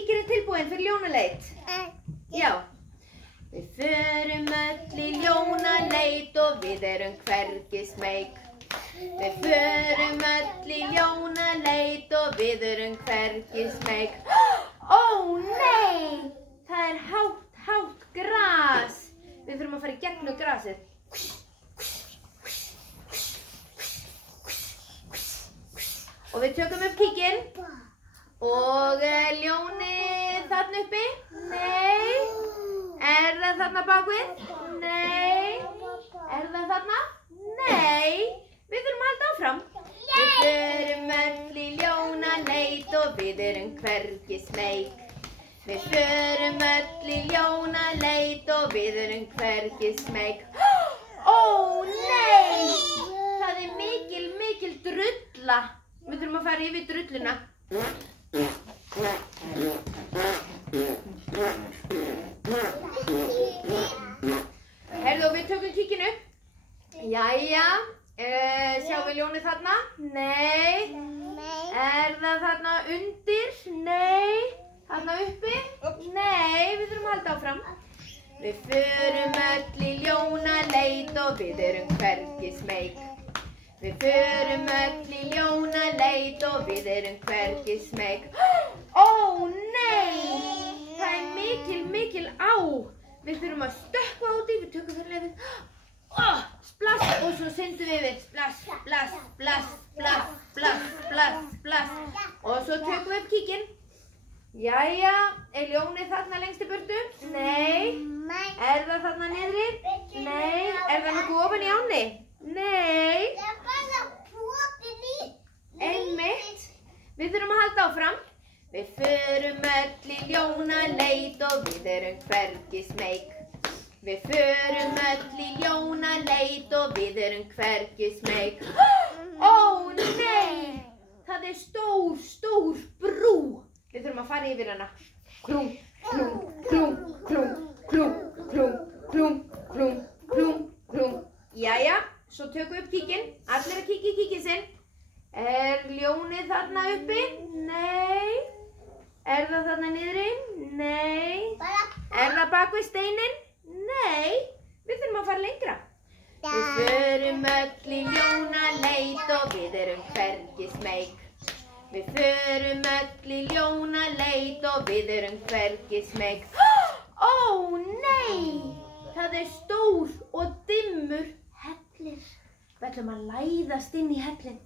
Kíkirinn tilbúinn fyrir ljónaleit? Já. Við förum öll í ljónaleit og við erum hvergi smeyk. Við förum öll í ljónaleit og við erum hvergi smeyk. Ó nei! Það er hátt gras. Við þurfum að fara í gegnum grasið. Og við tökum upp kíkinn. Og ljónið þarna uppi? Nei. Er það þarna bakvið? Nei. Er það þarna? Nei. Við þurfum að halda áfram. Við förum öll í ljónaleit og við erum hvergi smeyk. Við förum öll í ljónaleit og við erum hvergi smeyk. Ó nei! Það er mikil drulla. Við þurfum að fara yfir drulluna. Heyrðu, við tökum kíkinn upp. Jæja, sjáum við ljónið þarna? Nei. Er það þarna undir? Nei. Þarna uppi? Nei, við þurfum að halda áfram. Við förum öll í ljónaleit og við erum hvergi smeyk. Við förum öll í ljónaleit og við erum hvergi smeyk. Ó nei! Það er mikil á. Við þurfum að stökkva úti, við tökum fyrir lefið. Splass og svo syndum við yfir. Splass, splass, splass, splass, splass, splass, splass. Og svo tökum við upp kíkinn. Jæja, er ljónið þarna lengst í burtu? Nei. Er það þarna niðri? Nei. Er það nokkuð ofan í ánni? Nei. Einmitt. Við þurfum að halda áfram. Við förum öll í ljónaleit og við erum hvergi smeyk. Við förum öll í ljónaleit og við erum hvergi smeyk. Ó nei! Það er stór brú. Við þurfum að fara yfir hana. Klúm, klúm, klúm, klúm, klúm, klúm, klúm, klúm, klúm, klúm. Jæja, svo tökum við upp kíkinn. Allir að kíkja í kíkinn sinn. Er ljónið þarna uppi? Nei. Er það þarna niðri? Nei. Er það bak við steininn? Nei. Við þurfum að fara lengra. Við förum öll í ljónaleit og við erum hvergi smeyk. Við förum öll í ljónaleit og við erum hvergi smeyk. Ó nei! Það er stór og dimmur hellir. Við ætlum að læðast inn í hellinn.